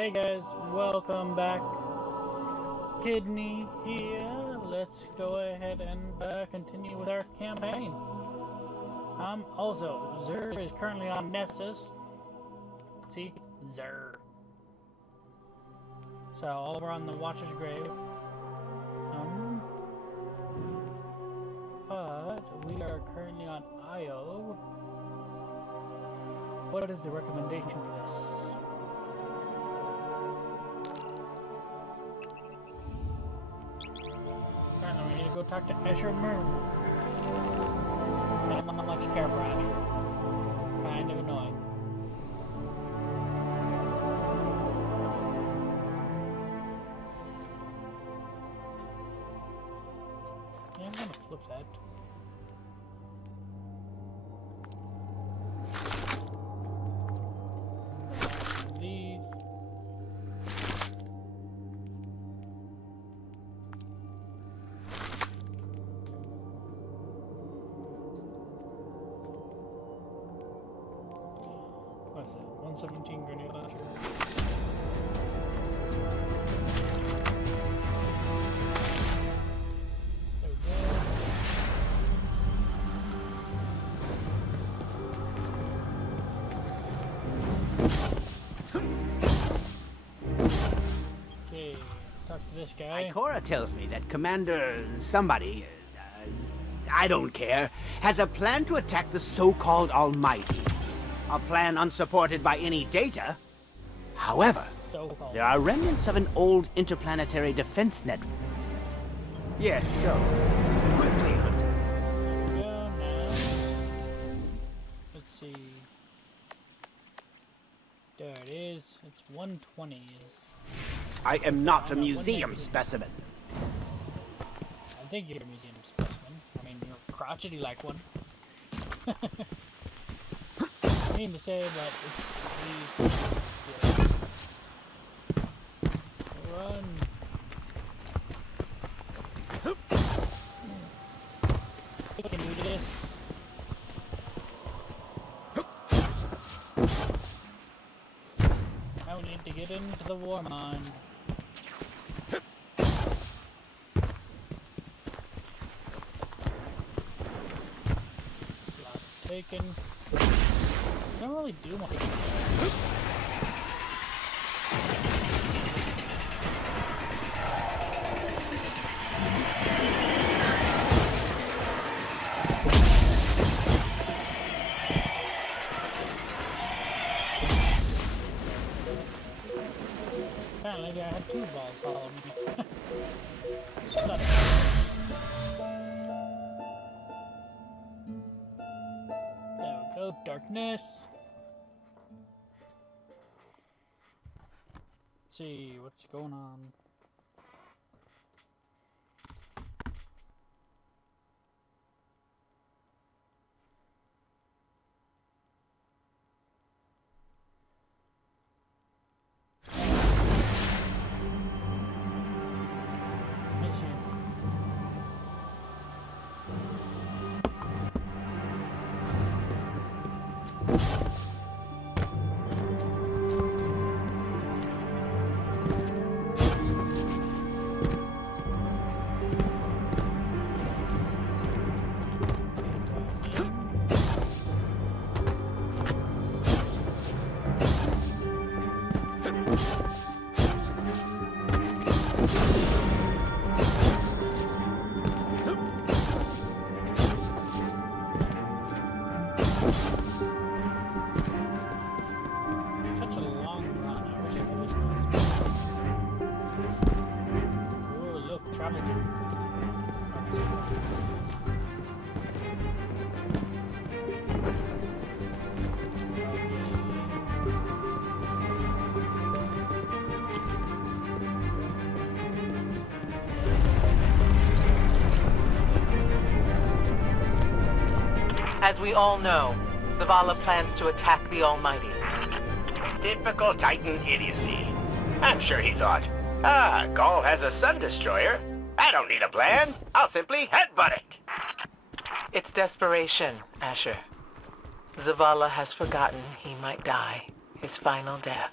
Hey guys, welcome back. Kidney here. Let's go ahead and continue with our campaign. Also, Zer is currently on Nessus. See? Zer. So, over on the Watcher's Grave. But we are currently on Io. What is the recommendation for this? Apparently we need to go talk to Asher Moon. I don't much care for Asher. Kind of annoying. Yeah, I'm gonna flip that. These. What is it? 117 grenade launcher. There we go. Okay, talk to this guy. Ikora tells me that Commander somebody, I don't care, has a plan to attack the so-called Almighty. A plan unsupported by any data. However, there are remnants of an old interplanetary defense network. Yes, go. Quickly, Hunter. There we go now. Let's see. There it is. It's 120. I am not a museum specimen. I think you're a museum specimen. I mean, you're crotchety like one. I mean to say that it's these. Run. We can do this. Now we need to get into the war mine. Slot taken. I don't really do much. Apparently I had two balls follow me. Son of a... There we go, darkness. Let's see what's going on. As we all know, Zavala plans to attack the Almighty. Typical Titan idiocy. I'm sure he thought, Gaul has a sun destroyer. I don't need a plan. I'll simply headbutt it. It's desperation, Asher. Zavala has forgotten he might die his final death.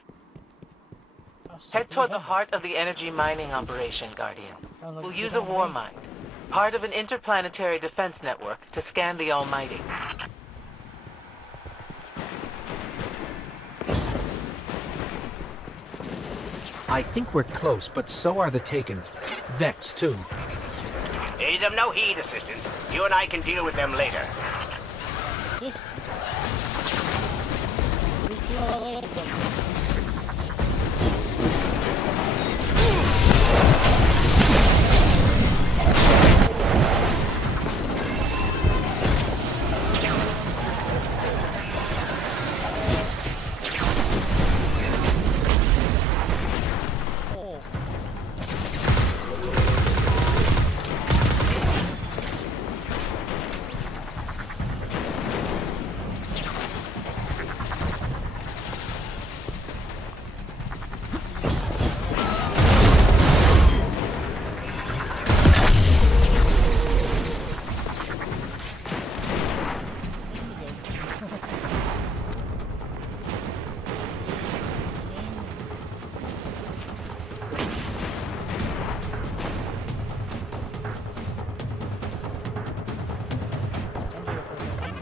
Head toward the heart of the energy mining operation, Guardian. Sounds like We'll a use good a war idea. mine, part of an interplanetary defense network, to scan the Almighty. I think we're close, but so are the Taken. Vex, too. Pay them no heed, Assistant. You and I can deal with them later. Just... Just oh.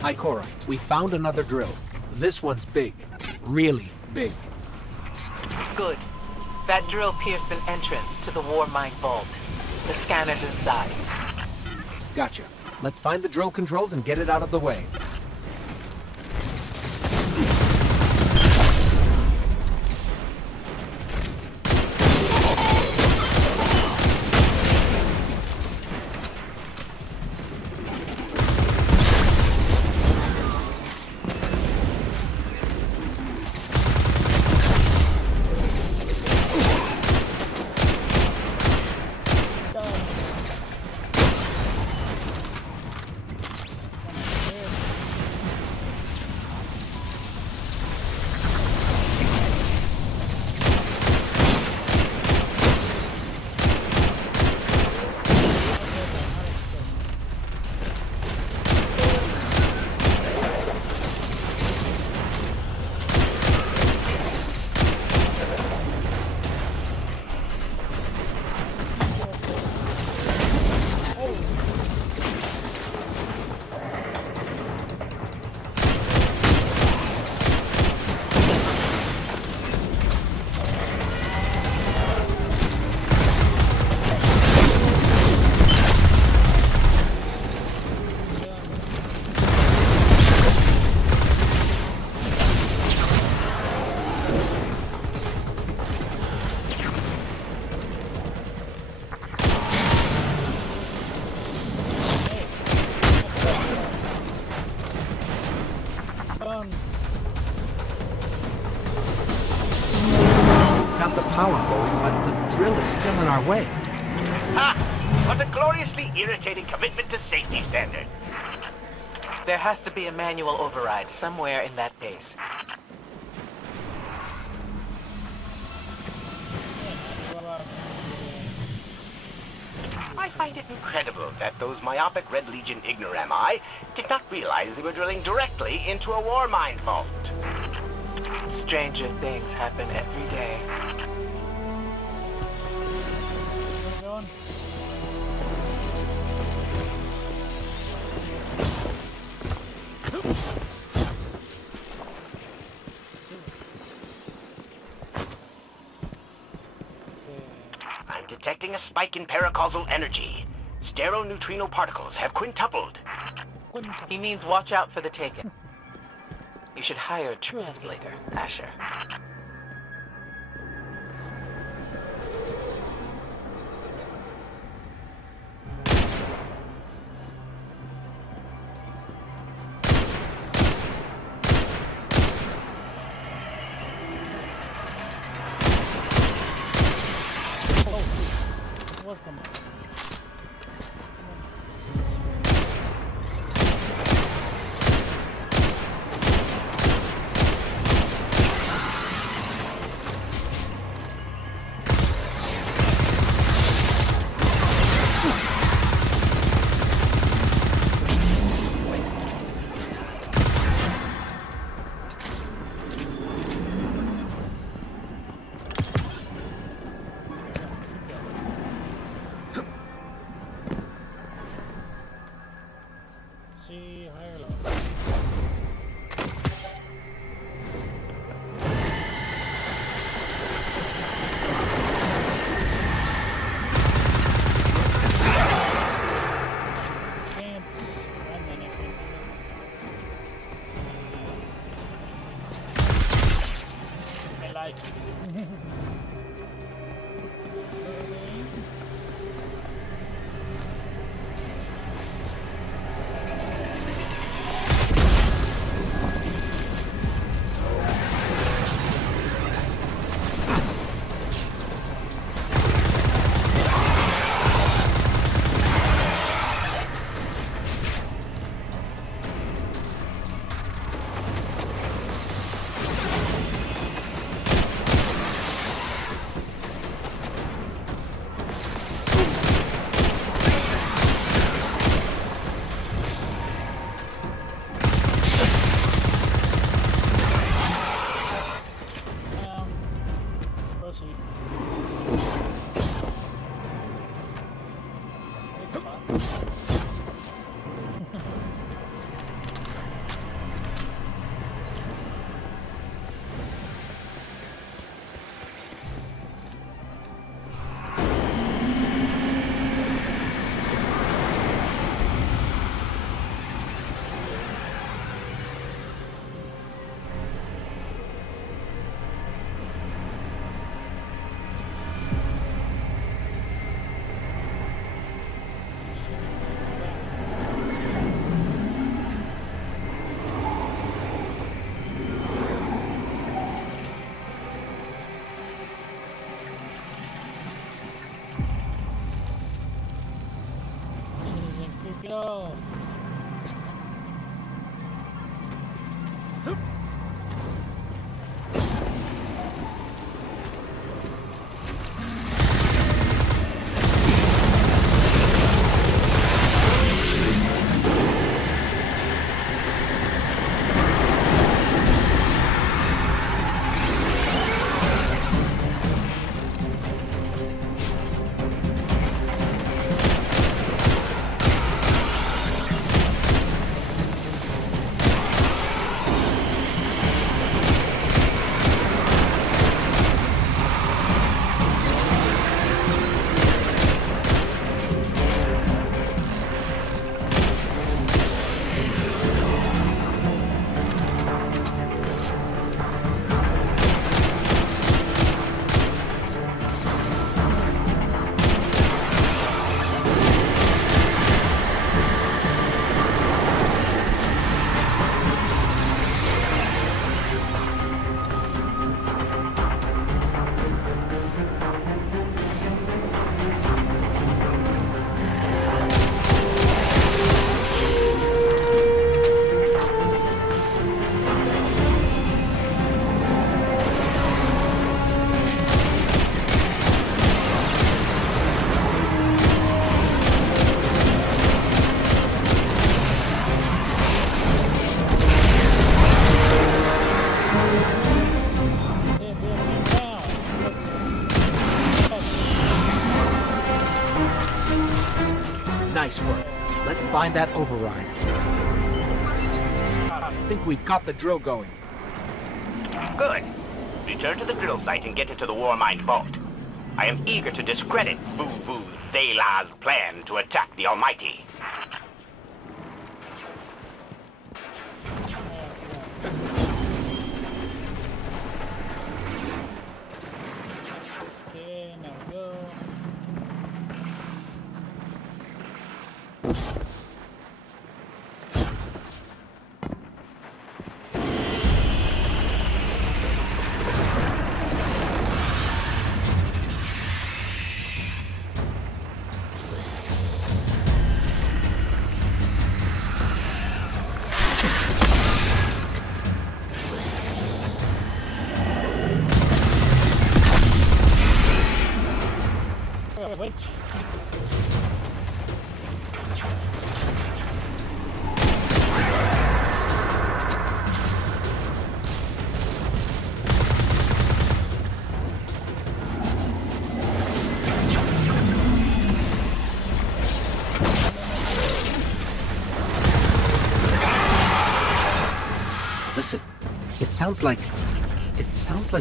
Ikora, we found another drill. This one's big. Really big. Good. That drill pierced an entrance to the war mine vault. The scanner's inside. Gotcha. Let's find the drill controls and get it out of the way. Got the power going, but the drill is still in our way. Ha! What a gloriously irritating commitment to safety standards. There has to be a manual override somewhere in that base. I find it incredible that those myopic Red Legion ignorami did not realize they were drilling directly into a war mine vault. Stranger things happen every day. Where we going? I'm detecting a spike in paracausal energy. Stereoneutrino particles have quintupled. He means watch out for the Taken. You should hire a translator, Asher. What's coming? high or low? Chance. And then I can do it. I like it. Proceed. Go. Nice work. Let's find that override. I think we've got the drill going. Good. Return to the drill site and get into the War Mind Vault. I am eager to discredit Vu Zela's plan to attack the Almighty. Okay, now go. Listen, it sounds like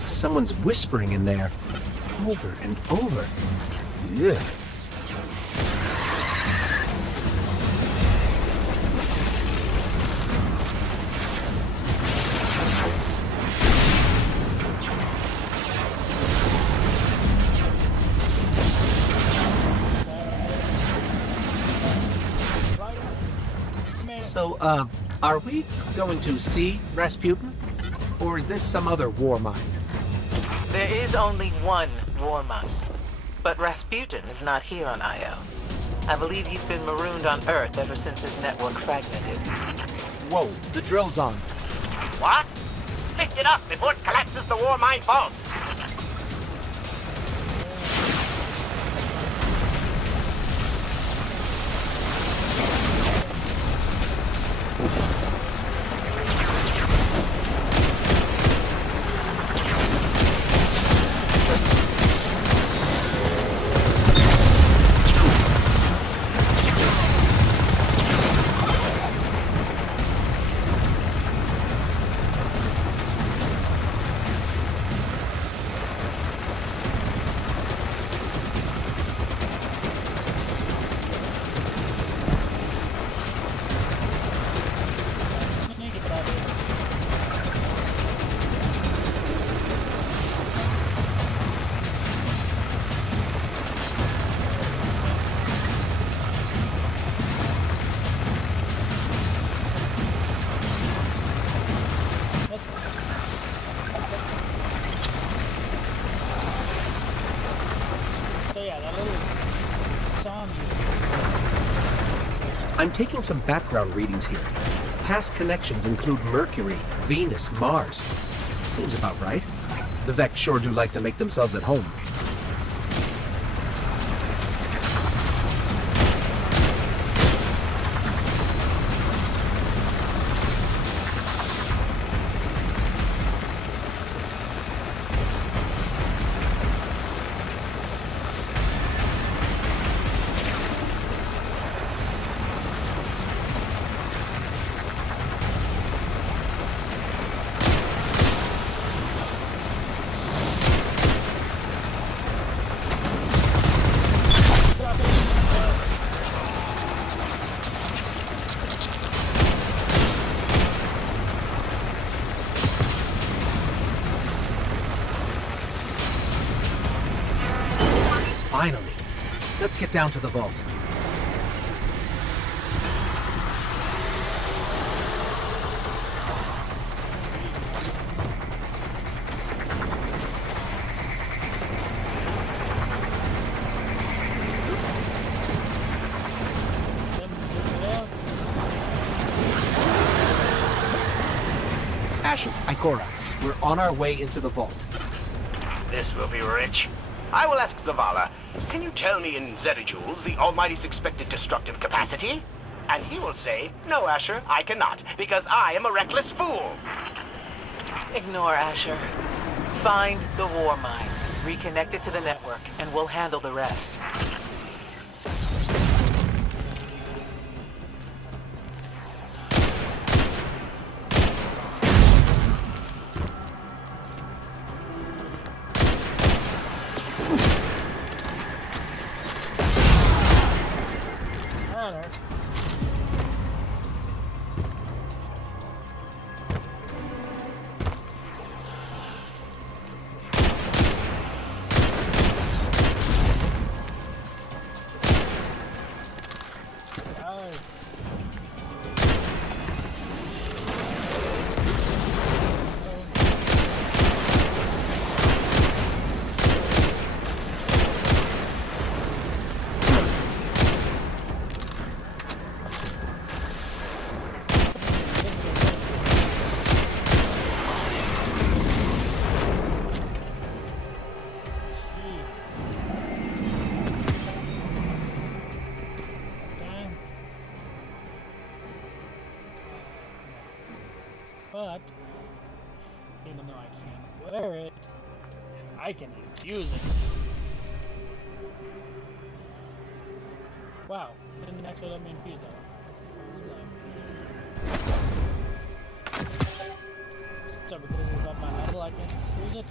someone's whispering in there, over and over. Yeah. So, are we going to see Rasputin? Or is this some other war mind? There is only one war mind. But Rasputin is not here on Io. I believe he's been marooned on Earth ever since his network fragmented. Whoa, the drill's on. What? Lift it up before it collapses the war mine vault. I'm taking some background readings here. Past connections include Mercury, Venus, Mars. Seems about right. The Vex sure do like to make themselves at home. Finally. Let's get down to the vault. Asher, Ikora, we're on our way into the vault. This will be rich. I will ask Zavala, can you tell me in zetajoules the Almighty's expected destructive capacity? And he will say, no, Asher, I cannot, because I am a reckless fool. Ignore Asher. Find the war mine, reconnect it to the network, and we'll handle the rest. But even though I can't wear it, I can use it. Wow, didn't actually let me infuse that one. So because it's above my level, I can't use it.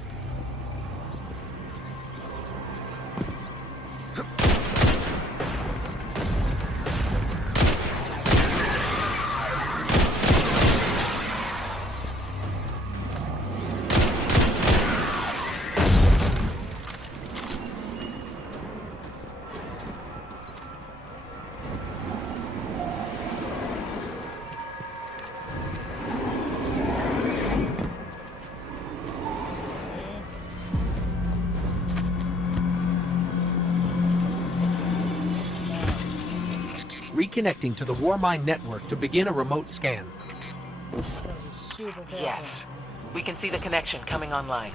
Reconnecting to the Warmind network to begin a remote scan. Yes. We can see the connection coming online.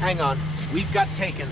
Hang on. We've got taken.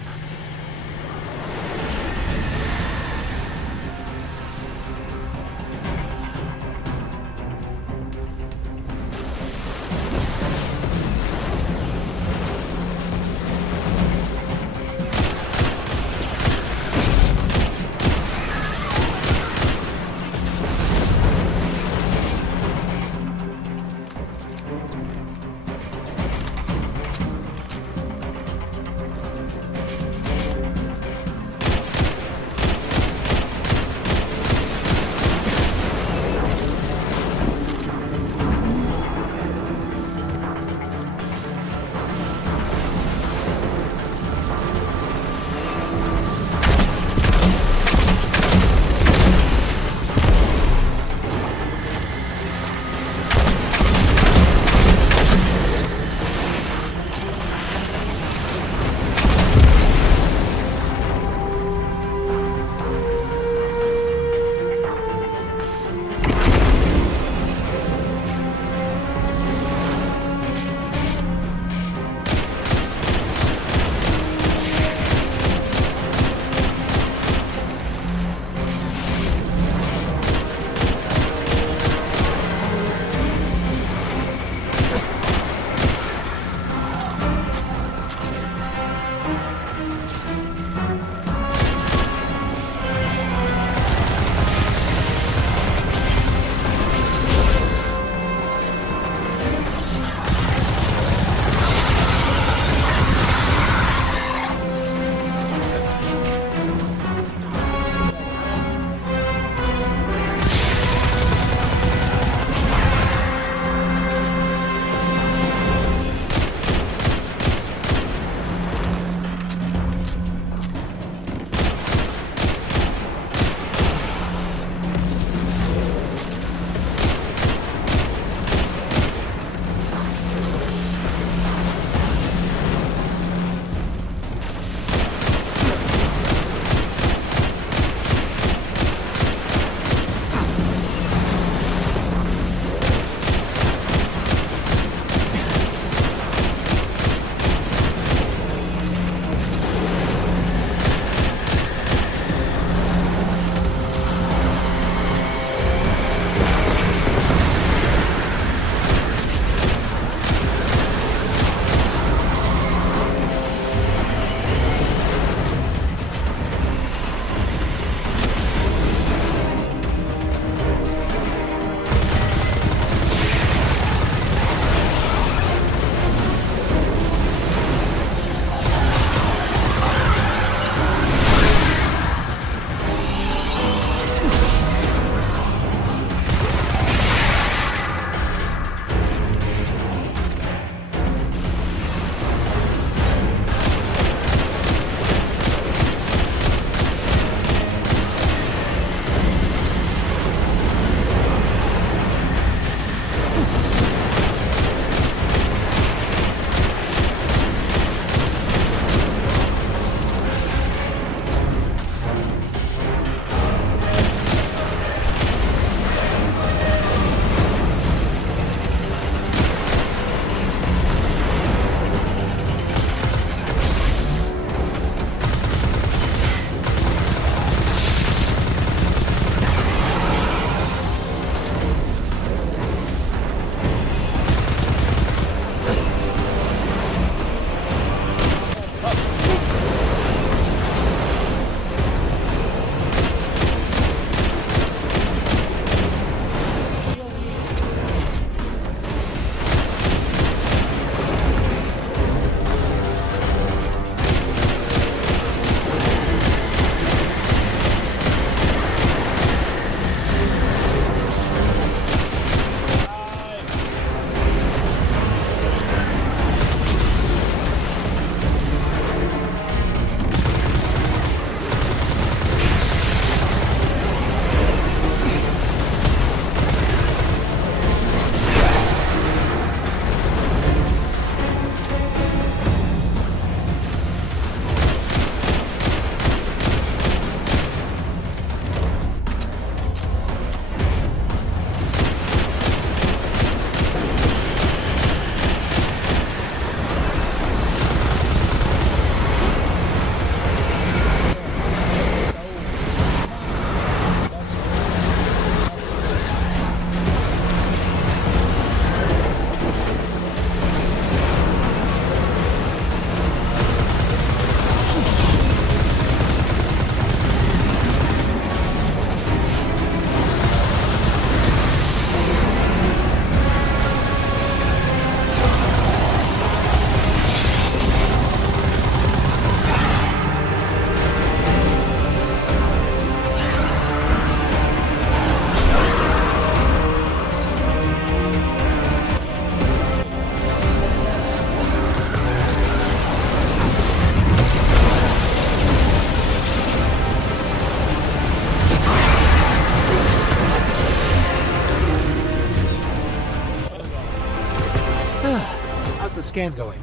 the scan going?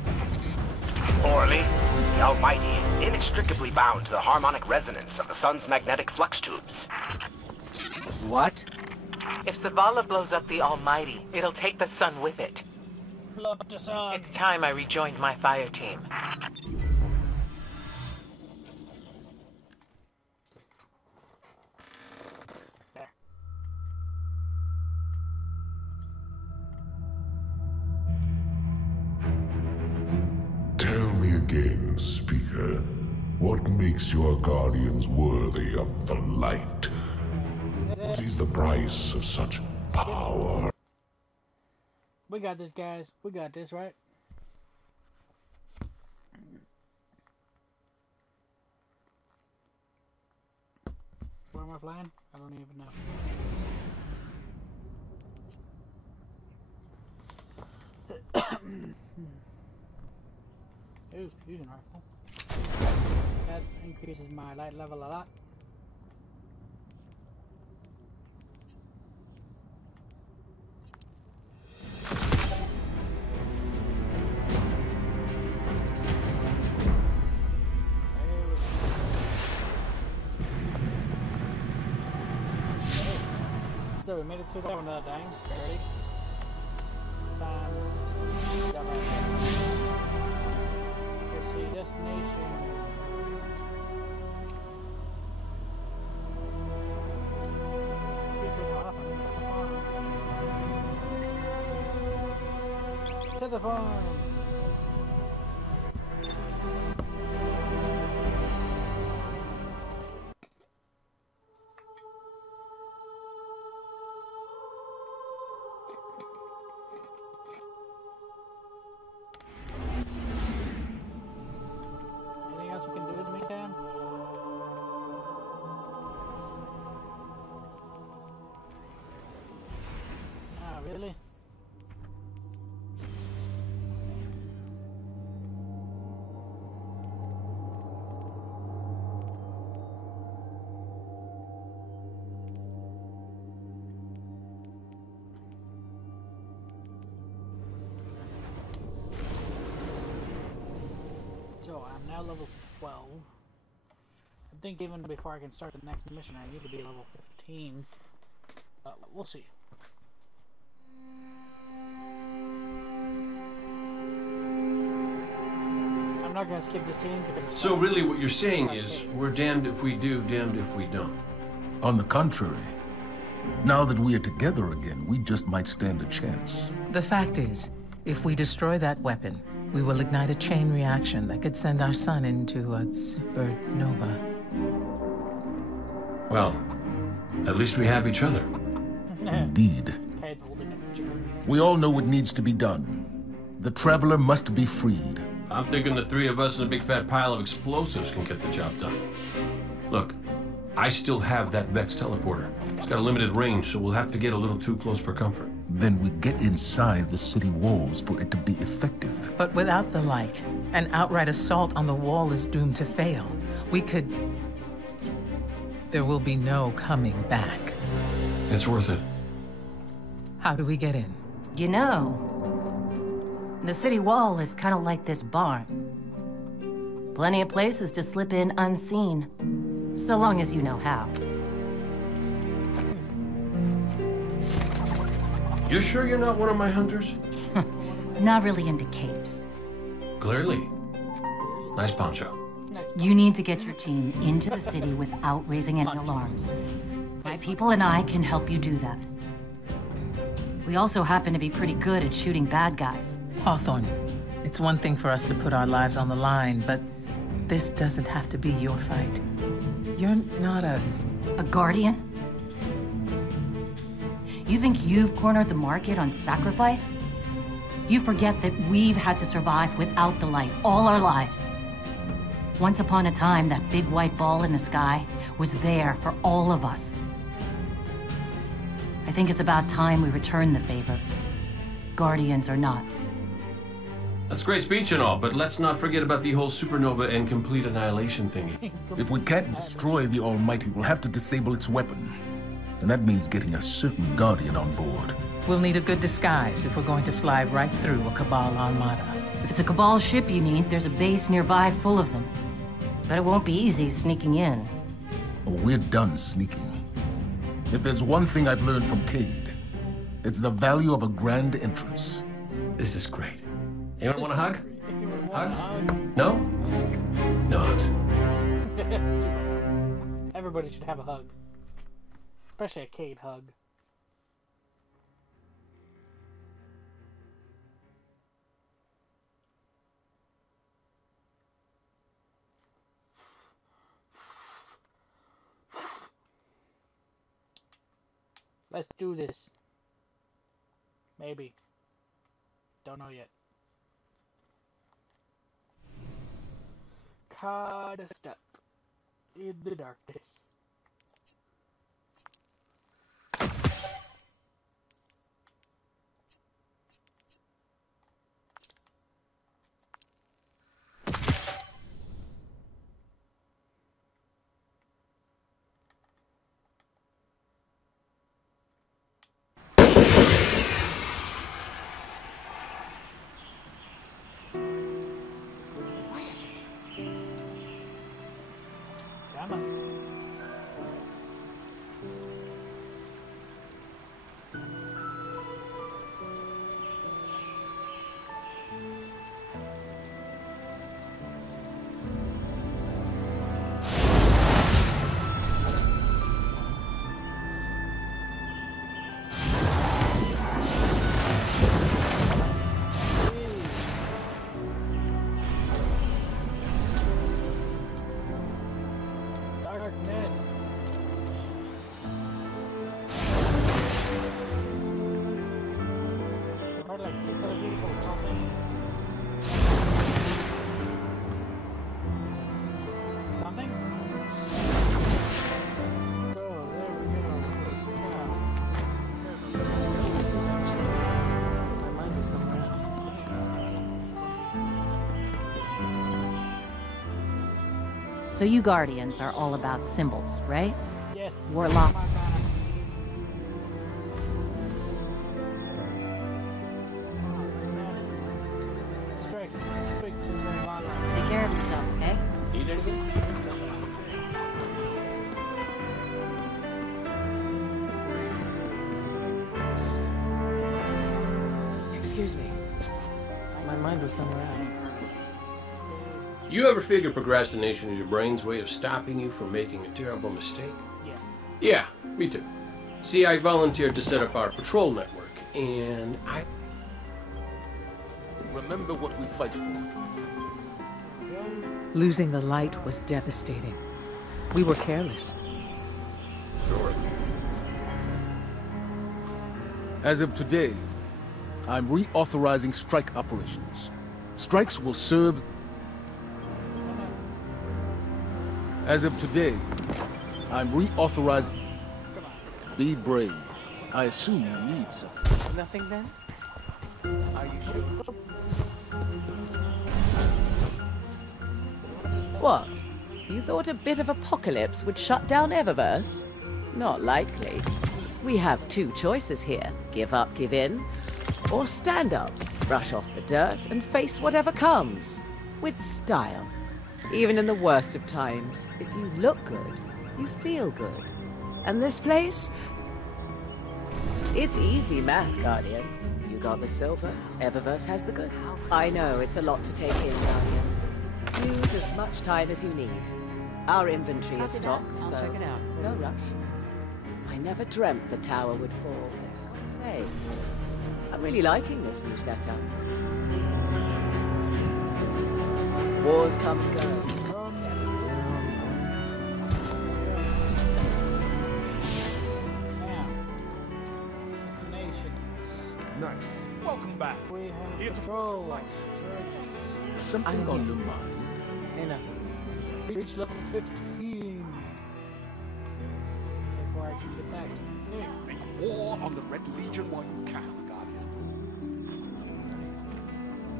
Poorly. The Almighty is inextricably bound to the harmonic resonance of the sun's magnetic flux tubes. What? If Zavala blows up the Almighty, it'll take the sun with it. Blow up the sun. It's time I rejoined my fire team. Tell me again, Speaker. What makes your guardians worthy of the light? What is the price of such power? We got this, guys. We got this, right? Where am I flying? I don't even know. Ooh, fusion rifle. That increases my light level a lot. So we made it through that one without dying. Ready? Times. Let's see, destination. Speak with Hawthorne. To the farm. Anything else we can do in the meantime? Ah, really? So I'm now level 12. I think even before I can start the next mission, I need to be level 15. We'll see. I'm not gonna skip the scene because it's So fun. really what you're saying is, we're damned if we do, damned if we don't. On the contrary, now that we are together again, we just might stand a chance. The fact is, if we destroy that weapon, we will ignite a chain reaction that could send our sun into a supernova. Well, at least we have each other. Indeed. Okay, holding it, chicken. We all know what needs to be done. The Traveler must be freed. I'm thinking the three of us and a big fat pile of explosives can get the job done. Look, I still have that Vex teleporter. It's got a limited range, so we'll have to get a little too close for comfort. Then we get inside the city walls for it to be effective. But without the light, an outright assault on the wall is doomed to fail. We could... There will be no coming back. It's worth it. How do we get in? You know, the city wall is kind of like this barn. Plenty of places to slip in unseen, so long as you know how. You sure you're not one of my hunters? Not really into capes. Clearly. Nice poncho. You need to get your team into the city without raising any alarms. My people and I can help you do that. We also happen to be pretty good at shooting bad guys. Hawthorne, it's one thing for us to put our lives on the line, but this doesn't have to be your fight. You're not a guardian? You think you've cornered the market on sacrifice? You forget that we've had to survive without the light all our lives. Once upon a time, that big white ball in the sky was there for all of us. I think it's about time we return the favor, guardians or not. That's great speech and all, but let's not forget about the whole supernova and complete annihilation thingy. If we can't destroy the Almighty, we'll have to disable its weapon. And that means getting a certain Guardian on board. We'll need a good disguise if we're going to fly right through a Cabal armada. If it's a Cabal ship you need, there's a base nearby full of them. But it won't be easy sneaking in. Oh, we're done sneaking. If there's one thing I've learned from Cade, it's the value of a grand entrance. This is great. Anyone want a hug? Hugs? No? No hugs. Everybody should have a hug. Especially a Cade hug. Let's do this. Maybe. Don't know yet. Kinda stuck in the darkness. So you Guardians are all about symbols, right? Yes. Warlock. Strikes. Speak to Zavala. Take care of yourself, okay? Need anything? Excuse me. My mind was somewhere else. You ever figure procrastination is your brain's way of stopping you from making a terrible mistake? Yes. Yeah, me too. See, I volunteered to set up our patrol network, and I... Remember what we fight for. Losing the light was devastating. We were careless. As of today, I'm reauthorizing strike operations. Strikes will serve... As of today, I'm reauthorizing... Be brave. I assume you need something. Nothing then? Are you sure? What? You thought a bit of apocalypse would shut down Eververse? Not likely. We have two choices here. Give up, give in, or stand up, brush off the dirt, and face whatever comes. With style. Even in the worst of times, if you look good, you feel good. And this place? It's easy math, Guardian. You got the silver, Eververse has the goods. I know, it's a lot to take in, Guardian. Use as much time as you need. Our inventory is stocked, I'll so check it out. no rush. I never dreamt the tower would fall, but I gotta say, I'm really liking this new setup. Wars come and go. Nice. Welcome back. We have Here to control. Something on your mind. Enough. Reach level 15. Before I can get back to the thing. Make war on the Red Legion while you can, Guardian.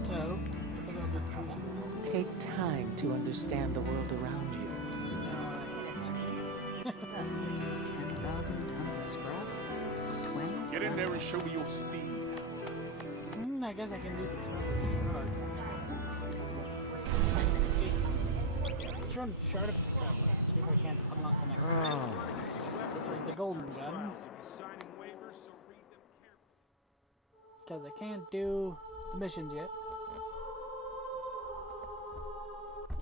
So, we're gonna be cruising. Take time to understand the world around you. 10,000 tons of scrap? 20? Get in there and show me your speed. I guess I can do the truck. Let's run Shard of the Traveler and see if I can't unlock the next one. Which is the golden gun. Because I can't do the missions yet.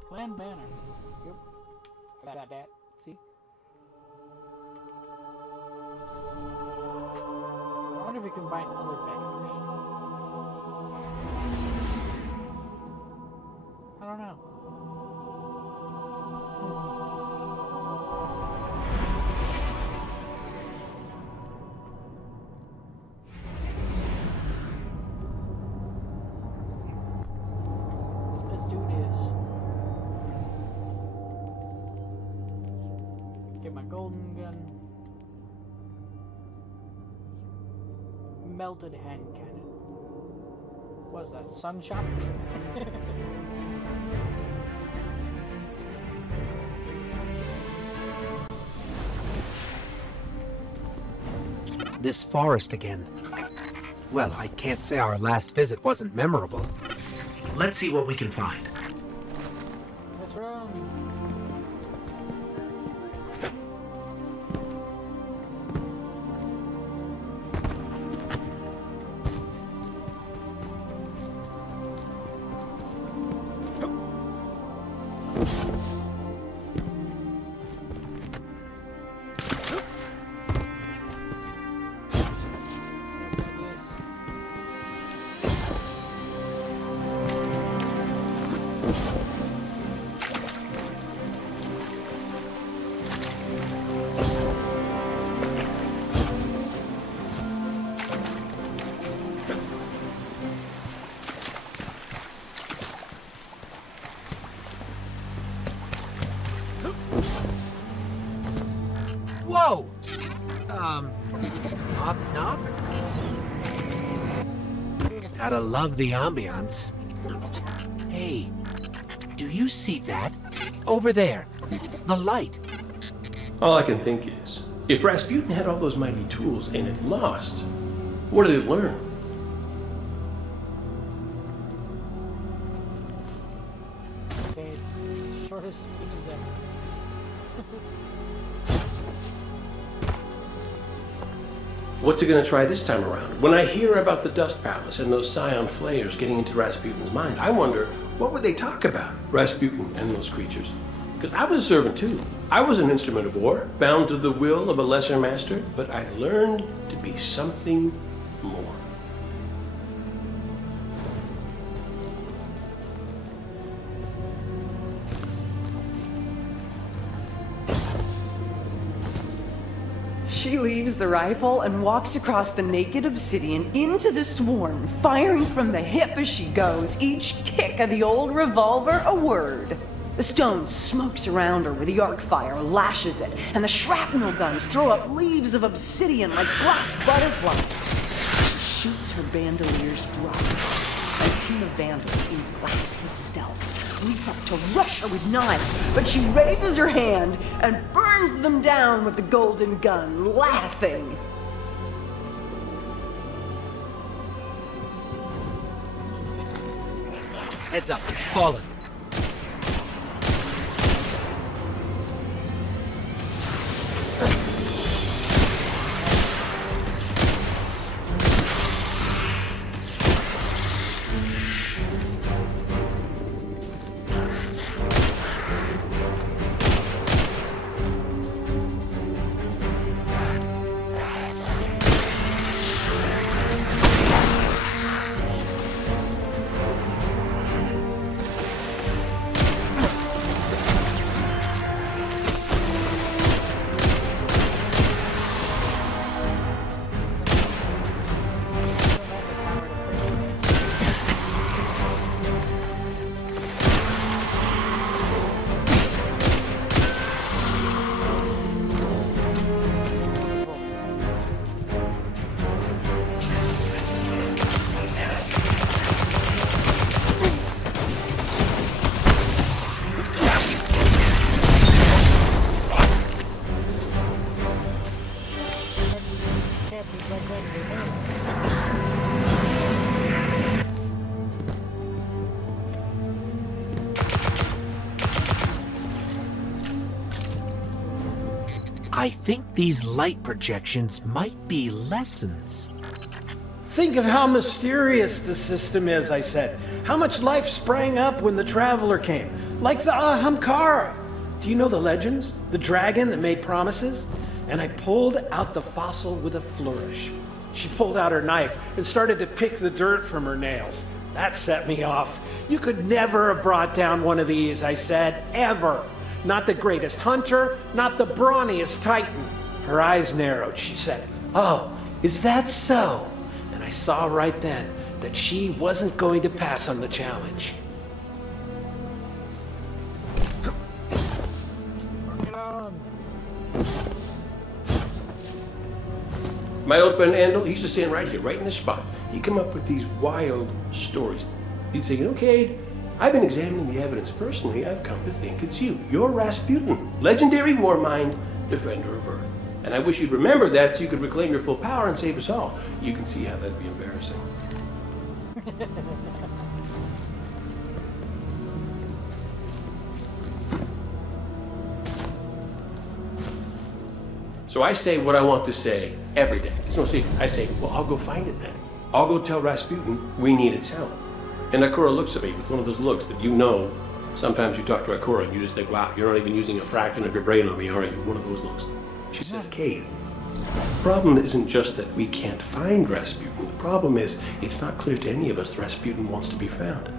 Clan banner. Yep. I got that. See? I wonder if we can find other banners. I don't know. Let's do this. Get my golden gun. Melted hand cannon. What's that? Sunshot? This forest again. Well, I can't say our last visit wasn't memorable. Let's see what we can find. Let's run. Whoa! Knock, knock? Gotta love the ambiance. Hey, do you see that? Over there. The light. All I can think is, if Rasputin had all those mighty tools and it lost, what did it learn? Okay, shortest speeches ever. What's it gonna try this time around? When I hear about the Dust Palace and those Scion flares getting into Rasputin's mind, I wonder, what would they talk about, Rasputin and those creatures? Because I was a servant too. I was an instrument of war, bound to the will of a lesser master, but I learned to be something more. She leaves the rifle and walks across the naked obsidian into the swarm, firing from the hip as she goes, each kick of the old revolver a word. The stone smokes around her where the arc fire lashes it, and the shrapnel guns throw up leaves of obsidian like glass butterflies. She shoots her bandoliers dry. A team of vandals in glassy stealth leap up to rush her with knives, but she raises her hand and burns them down with the golden gun, laughing. Heads up, fallen. I think these light projections might be lessons. Think of how mysterious the system is, I said. How much life sprang up when the Traveler came. Like the Ahamkara. Do you know the legends? The dragon that made promises? And I pulled out the fossil with a flourish. She pulled out her knife and started to pick the dirt from her nails. That set me off. You could never have brought down one of these, I said. Ever. Not the greatest hunter, not the brawniest titan. Her eyes narrowed. She said, "Oh, is that so?" And I saw right then that she wasn't going to pass on the challenge. My old friend Andal, he used to stand right here, right in this spot. He'd come up with these wild stories. He'd say, "Okay, I've been examining the evidence personally. I've come to think it's you. You're Rasputin, legendary war mind, defender of Earth. And I wish you'd remember that so you could reclaim your full power and save us all." You can see how that'd be embarrassing. So I say what I want to say every day. It's no secret. I say, well, I'll go find it then. I'll go tell Rasputin we need its help. And Akura looks at me with one of those looks that you know. Sometimes you talk to Akura and you just think, wow, you're not even using a fraction of your brain on me, are you? One of those looks. She says, Cade, the problem isn't just that we can't find Rasputin. The problem is it's not clear to any of us that Rasputin wants to be found.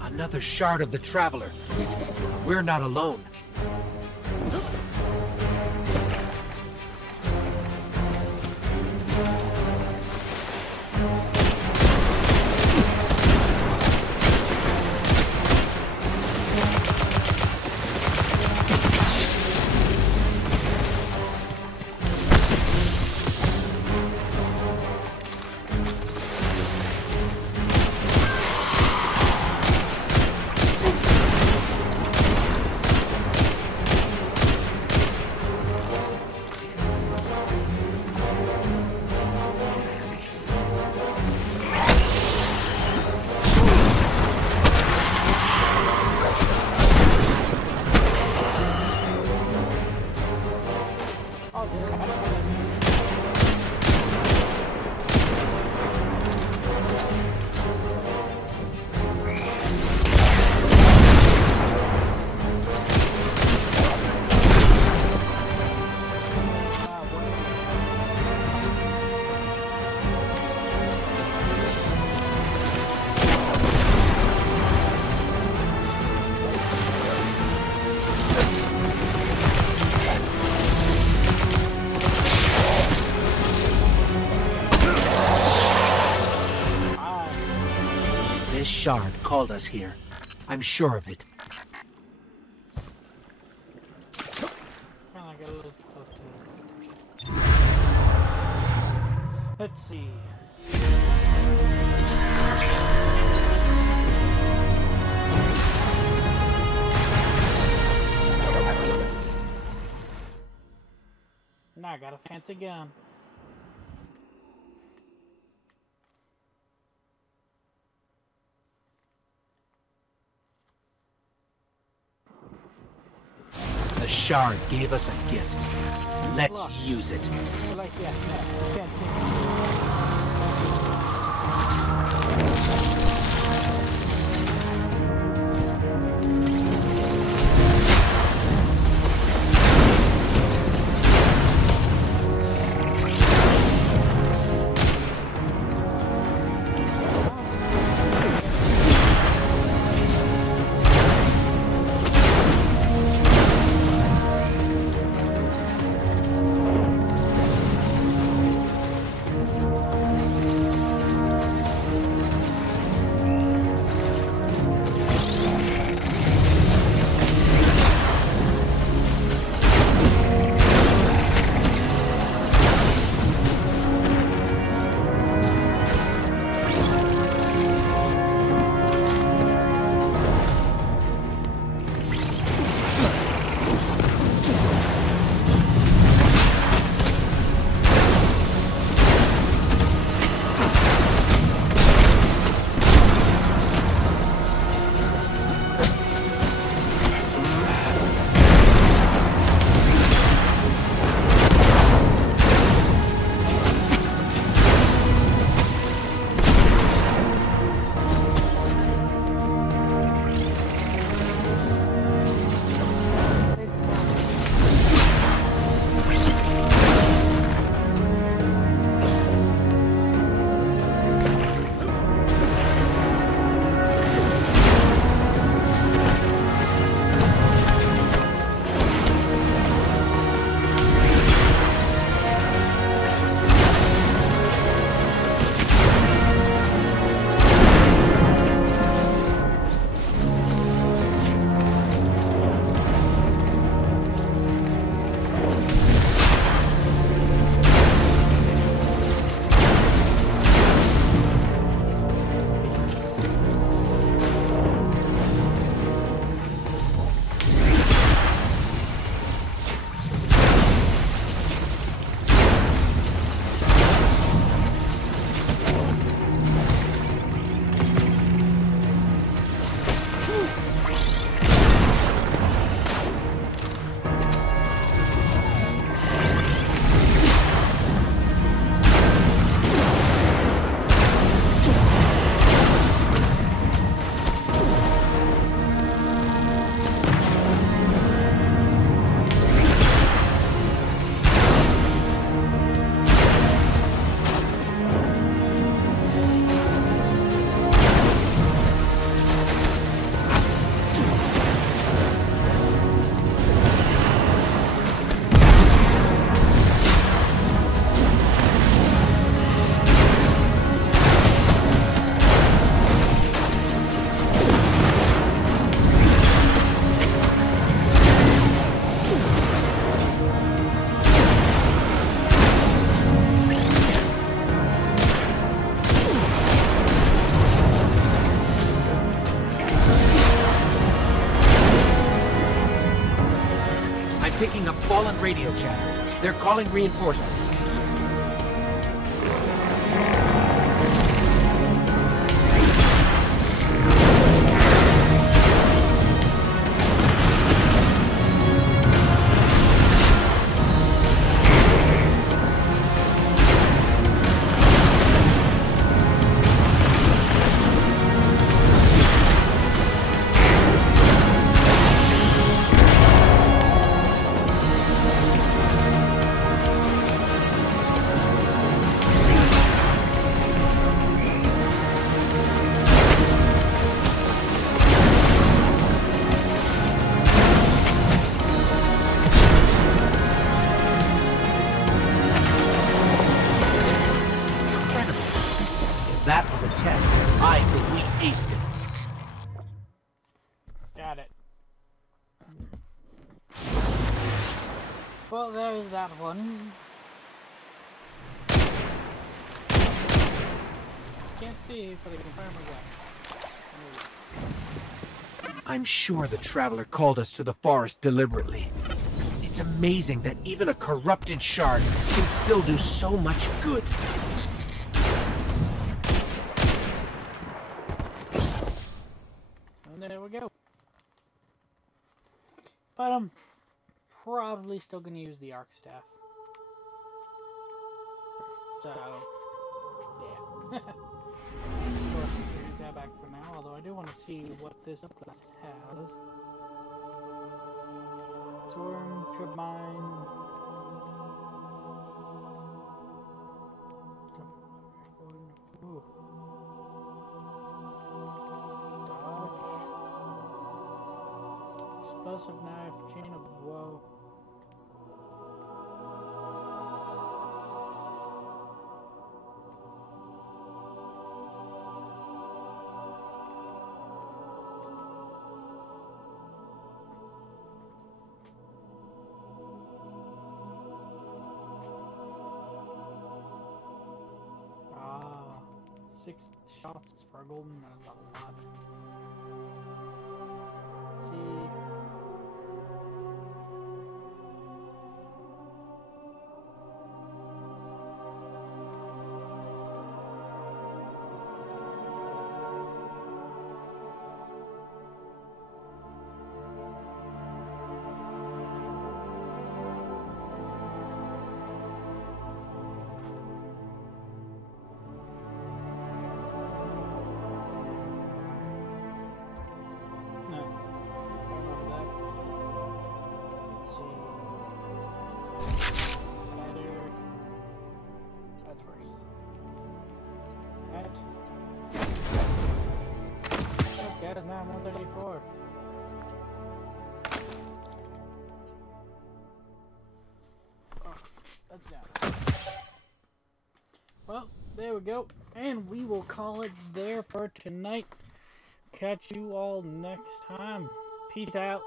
Another shard of the Traveler. We're not alone. This shard called us here. I'm sure of it. Let's see. Now I got a fancy gun. The shard gave us a gift. Let's use it. Like that. You can't take I'm picking up fallen radio chatter. They're calling reinforcements. That was a test. I think we aced it. Got it. Well, there's that one. Can't see, but I can confirm again. I'm sure the Traveler called us to the forest deliberately. It's amazing that even a corrupted shard can still do so much good. And there we go. But I'm probably still going to use the arc staff. So, yeah. Use that back for now, although I do want to see what this place has. Storm turbine. Ooh. Explosive knife, chain of woe. Ah, 6 shots for a golden medal, a lot. Let's see. That is now 134. Oh, that's down. Well, there we go. And we will call it there for tonight. Catch you all next time. Peace out.